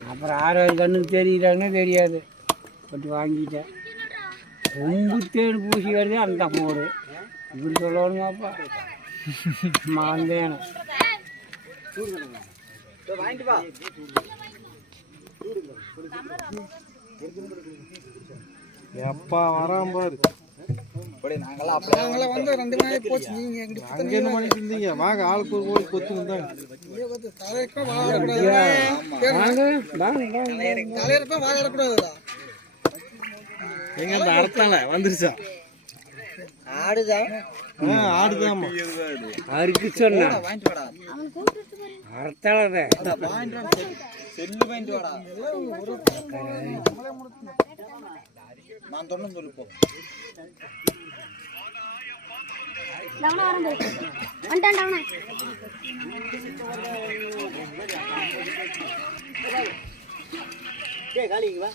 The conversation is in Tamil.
அப்புறம் ஆறாவது கண்ணுக்கு தெரியுறாங்கன்னு தெரியாது பட்டு வாங்கிட்டேன். ரொம்ப தேடு பூசி வருது அந்த போடு இப்படி சொல்லணுமாப்பா மாந்தேன எப்பா வராம பாரு. என்ன பண்ணிட்டு இருந்தீங்க? வாங்க ஆளுக்கு ஒரு கோழி கொத்து வந்தாங்க. எங்க அந்த அர்த்தம் வந்துருச்சா? ஆடுதாமா அருக்கு சொன்ன அர்த்தால நான் தொண்ணு சொல்லிப்போம். காலிங்களா